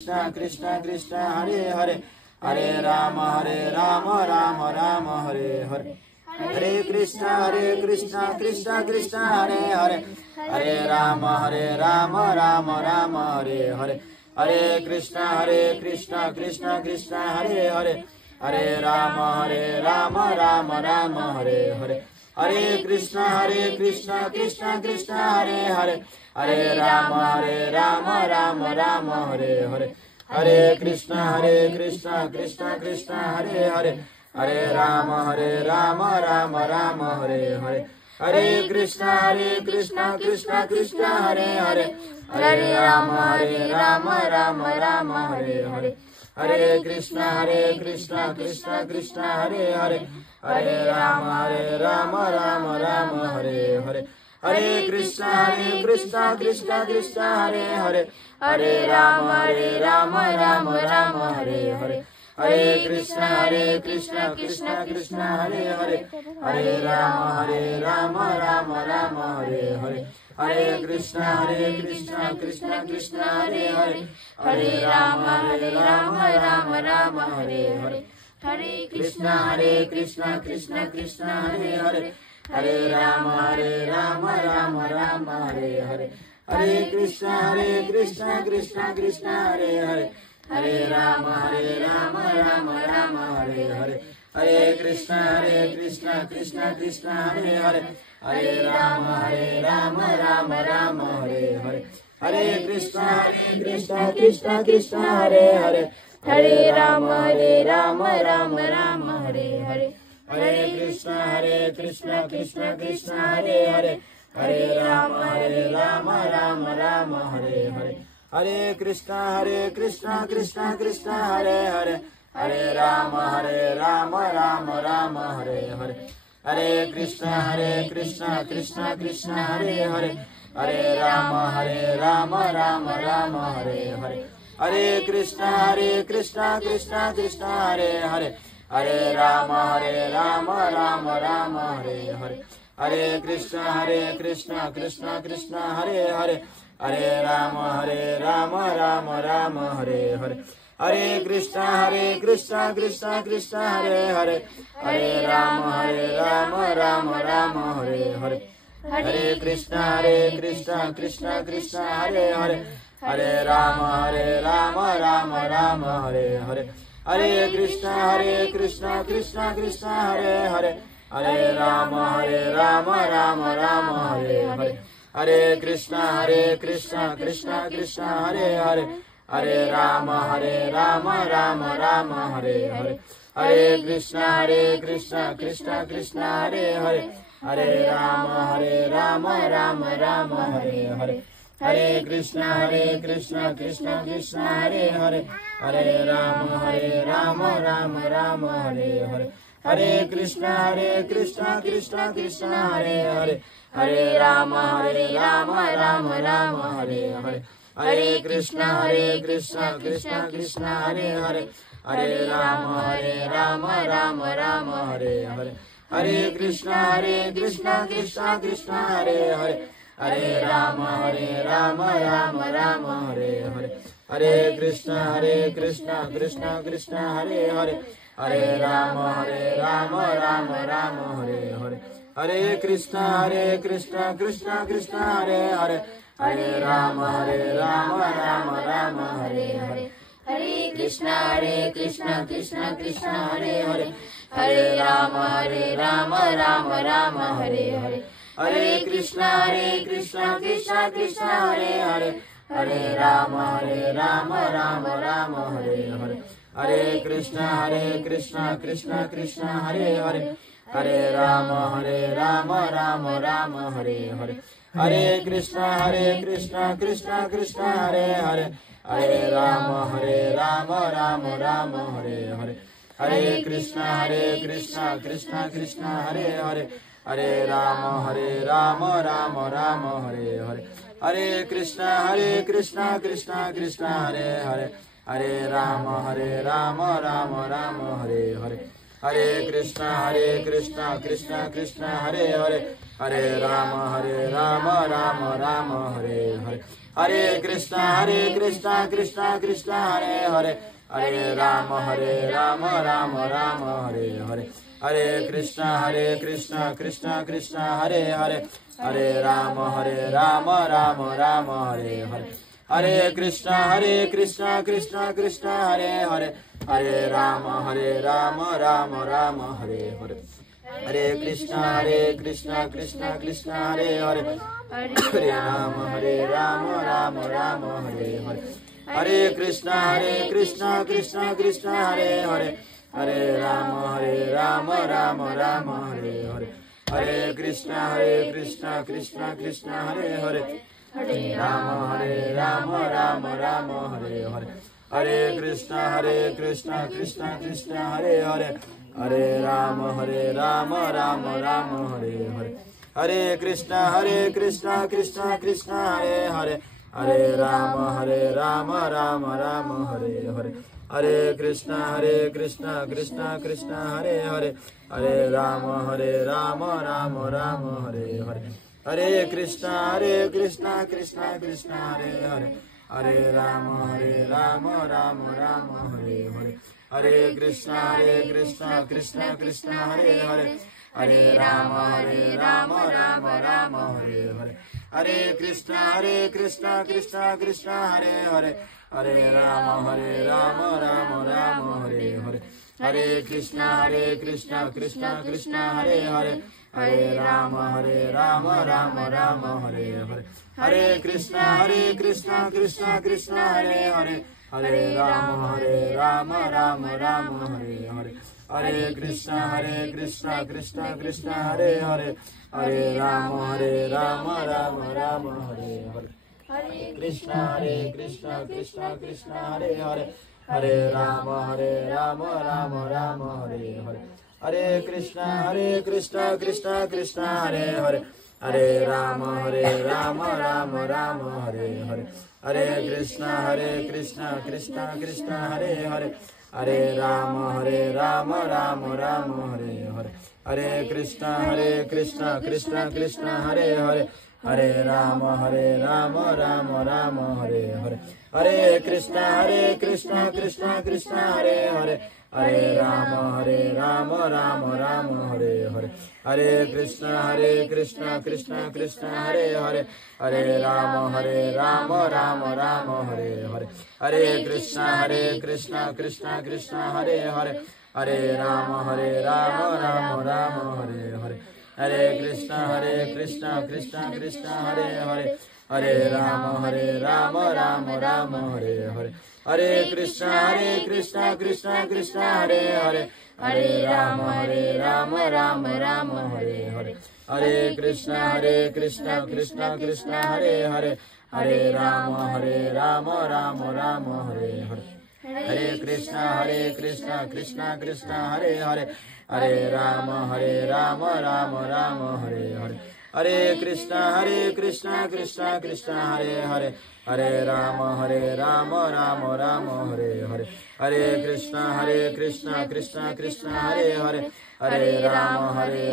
Krishna Krishna Krishna Hare Hare Hare Rama Rama Rama Hare Hare Hare Krishna Krishna Krishna Hare Hare Hare Rama Rama Rama Hare Hare Hare Krishna Krishna Krishna Hare Hare Hare Rama Rama Rama Hare Hare Hare Krishna Krishna Krishna Hare Hare Hare Rama Rama Rama Hare Hare Hare Krishna Krishna Krishna Hare Hare Hare Rama Rama Rama Hare Hare Hare Krishna Krishna Krishna Hare Hare Hare Rama Rama Rama Hare Hare Hare Krishna Krishna Krishna Hare Hare Hare Rama Rama Rama Hare Hare Hare Krishna Krishna Krishna Hare Hare Hare Rama Rama Rama Hare Hare Hare Krishna Krishna Krishna Hare Hare Hare Rama Rama Rama Hare Hare Hare Krishna Krishna Krishna Hare Hare Hare Rama Rama Rama Hare Hare Hare Krishna Krishna Krishna Hare Hare Hare Rama Rama Rama Hare Hare Hare Krishna Krishna Krishna Hare Hare Hare Rama Rama Rama Hare Hare Hare Krishna Krishna Krishna Hare Hare Hare Rama Rama Rama Hare Hare Hare Krishna Krishna Krishna Hare Hare Hare Rama Rama Rama Hare Hare Hare Krishna Krishna Krishna Hare Hare Hare Rama Rama Rama Hare Hare Hare Krishna Krishna Krishna Hare Hare Hare Rama Rama Rama Hare Hare Hare Krishna Krishna Krishna Hare Hare Hare Rama Rama Rama Hare Hare Hare Krishna Krishna Krishna Hare Hare Hare Rama Rama Rama Hare Hare Hare Krishna Krishna Krishna Hare Hare Hare Rama Rama Rama Hare Hare Hare Krishna Krishna Krishna Hare Hare Hare Rama Rama Rama Hare Hare Hare Krishna Krishna Krishna Hare Hare Hare Rama Rama Rama Hare Hare Hare Krishna Krishna Krishna Hare Hare Hare Rama Rama Rama Hare Hare Hare Krishna Krishna Krishna Hare Hare Hare Rama Rama Rama Hare Hare Hare Krishna Krishna Krishna Hare Hare Hare Rama Rama Rama Hare Hare Hare Krishna Krishna Krishna Hare Hare Hare Rama Rama Rama Hare Hare Hare Krishna Krishna Krishna Hare Hare Hare Rama Rama Rama Hare Hare Hare Krishna Krishna Krishna Hare Hare Hare Rama Rama Rama Hare Hare Hare Krishna Krishna Krishna Hare Hare Hare Rama Rama Rama Hare Hare Hare Krishna Krishna Krishna Hare Hare Hare Rama Rama Rama Hare Hare Hare Krishna Krishna Krishna Hare Hare Hare Rama Rama Rama Hare Hare Hare Krishna Krishna Krishna Hare Hare Hare Rama Rama Rama Hare Hare Hare Krishna Krishna Krishna Hare Hare Hare Rama Rama Rama Hare Hare Hare Krishna Krishna Krishna Hare Hare Hare Rama Rama Rama Hare Hare Hare Krishna Krishna Krishna Hare Hare Hare Rama Rama Rama Hare Hare Hare Krishna Krishna Krishna Hare Hare Hare Rama Rama Rama Hare Hare Hare Krishna Krishna Krishna Hare Hare Hare Rama Rama Rama Hare Hare Hare Krishna Krishna Krishna Hare Hare Hare Rama Rama Rama Hare Hare हरे Krishna Krishna Krishna Hare Hare Hare Ram Ram Ram Hare Hare Hare Krishna Krishna Krishna Hare Hare Hare Ram Ram Ram Hare Hare Hare Krishna Krishna Krishna Hare Hare Hare Ram Ram Ram Hare Hare Hare Krishna Krishna Krishna Hare Hare Hare Ram Ram Ram Hare Hare Hare Krishna Krishna Krishna Hare Hare Hare Ram Ram Ram Hare Hare Hare Krishna Krishna Krishna Hare Hare Hare Ram Ram Ram Hare Hare Hare Krishna Krishna Krishna Hare Hare Hare Ram Ram Ram Hare Hare Hare Krishna Krishna Krishna Hare Hare Hare Ram Ram Ram Hare Hare Hare Krishna Krishna Krishna Hare Hare Hare Ram Ram Ram Hare Hare Hare Krishna Krishna Krishna Hare Hare Hare Ram Ram Ram Hare Hare Hare Krishna Krishna Krishna Hare Hare Hare Ram Ram Ram Hare Hare Hare Krishna Krishna Krishna Hare Hare Hare Ram Ram Ram Hare Hare Hare Krishna Krishna Krishna Hare Hare Hare Ram Ram Ram Hare Hare Hare Krishna Krishna Krishna Hare Hare Hare Ram Ram Ram Hare Hare Hare Krishna Krishna Krishna Hare Hare Hare Ram Ram Ram Hare Hare Hare Krishna Krishna Krishna Hare Hare Hare Ram Ram Ram Hare Hare Hare Krishna Krishna Krishna Hare Hare Hare Ram Ram Ram Hare Hare Hare Krishna Krishna Krishna Hare Hare Hare Ram Ram Ram Hare Hare Hare Krishna Krishna Krishna Hare Hare Hare Ram Ram Ram Hare Hare Hare Krishna Krishna Krishna Hare Hare Hare Ram Ram Ram Hare Hare Hare Krishna Krishna Krishna Hare Hare Hare Ram Ram Ram Hare Hare Hare Krishna Krishna Krishna Hare Hare Hare Ram Ram Ram Hare Hare Hare Krishna Krishna Krishna Hare Hare Hare Ram Ram Ram Hare Hare Hare Krishna Krishna Krishna Hare Hare Hare Ram Ram Ram Hare Hare Hare Krishna Krishna Krishna Hare Hare Hare Ram Ram Ram Hare Hare Hare Krishna Krishna Krishna Hare Hare Hare Ram Ram Ram Hare Hare Hare Krishna Krishna Krishna Hare Hare Hare Ram Ram Ram Hare Hare Hare Krishna Krishna Krishna Hare Hare Hare Ram Ram Ram Hare Hare Hare Krishna Krishna Krishna Hare Hare Hare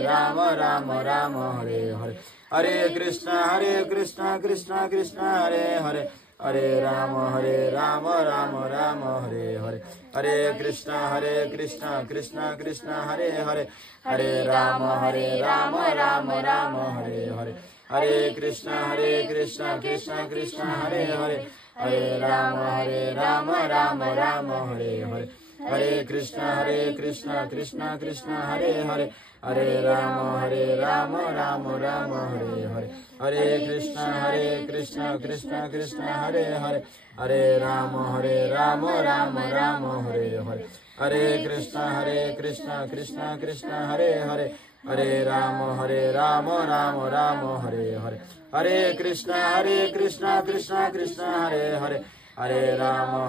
Ram Ram Ram Hare Hare Hare Krishna Krishna Krishna Hare Hare Hare Ram Ram Ram Hare Hare Hare Krishna Krishna Krishna Hare Hare Hare Ram Ram Ram Hare Hare Hare Krishna Krishna Krishna Hare Hare Hare Ram Ram Ram Hare Hare Hare Krishna Krishna Krishna Hare Hare Hare Ram Ram Ram Hare Hare Hare Krishna Krishna Krishna Hare Hare Hare Ram Ram Ram Hare Hare Hare Krishna Krishna Krishna Hare Hare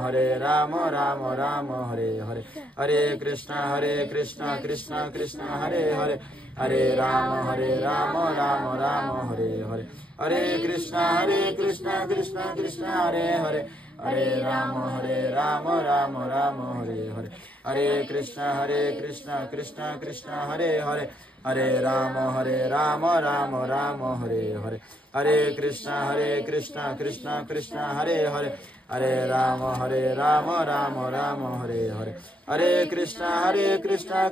Hare Ram Ram Ram Hare Hare Hare Krishna Krishna Krishna Hare Hare Hare Ram Ram Ram Hare Hare Hare Krishna Krishna Krishna Hare Hare Hare Rama Rama Rama Hare Hare, Hare Krishna Krishna Krishna Hare Hare, Hare Rama Rama Rama Hare Hare, Hare Krishna Krishna Krishna Hare Hare, Hare Rama Rama Rama Hare Hare, Hare Krishna Krishna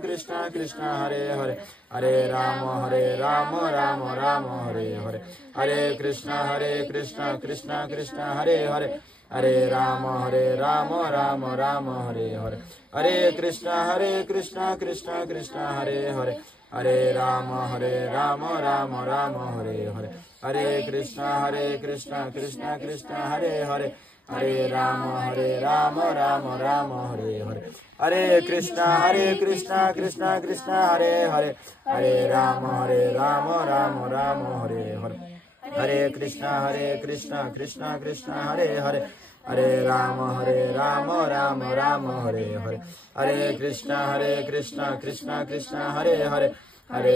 Krishna Hare Hare, Hare Rama Rama Rama Hare Hare, Hare Krishna Krishna Krishna Hare Hare, Hare Rama Rama Rama Hare Hare, Hare Krishna Krishna Krishna Hare Hare, Hare Rama Rama Rama Hare Hare, Hare Krishna Krishna Krishna Hare Hare, Hare Rama Rama Rama Hare Hare, Hare Krishna Krishna Krishna Hare Hare, Hare Rama Rama Rama Hare Hare, Hare Krishna Krishna Krishna Hare Hare, Hare Rama Rama Rama Hare Hare, Hare Krishna Krishna Krishna Hare Hare, Hare Rama Rama Rama Hare Hare, Hare Krishna Krishna Krishna Hare Hare, Hare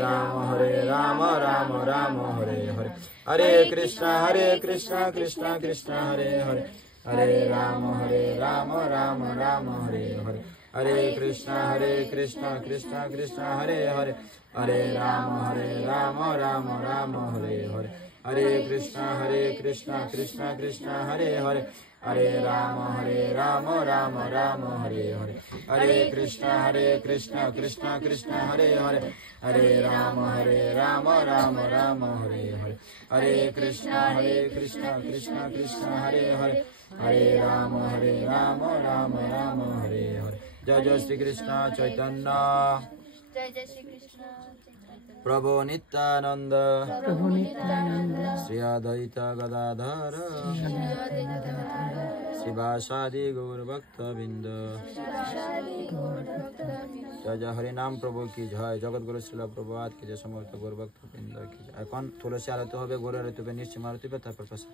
Rama Rama Rama Hare Hare, Hare Krishna Krishna Krishna Hare Hare, Hare Rama Rama Rama Hare Hare, Hare Krishna Krishna Krishna Hare Hare, Hare Rama Rama Rama Hare Hare, Hare Krishna Krishna Krishna Hare Hare, Hare Rama Rama Rama Hare Hare, Hare Krishna Krishna Krishna Hare Hare, Hare Rama Rama Rama Hare Hare, Hare Krishna Krishna Krishna Hare Hare, Hare Rama Rama Rama Hare Hare. Jai Jai Shri Krishna Chaitanya, Jai Jai Shri Krishna Prabhu Nityananda, Sri Advaita Gadadhara, Srivasadi Gaur Bhakta Binda, Jai Jai Hari Nam Prabhu ki jai, Jagat Guru Srila Prabhupada ki jai, Samartha Gaur Bhakta Binda ki jai. এখন তুলসী আরতি হবে, গৌর আরতি হবে, নিশ্চয় আরতি হবে, তারপর প্রসাদ।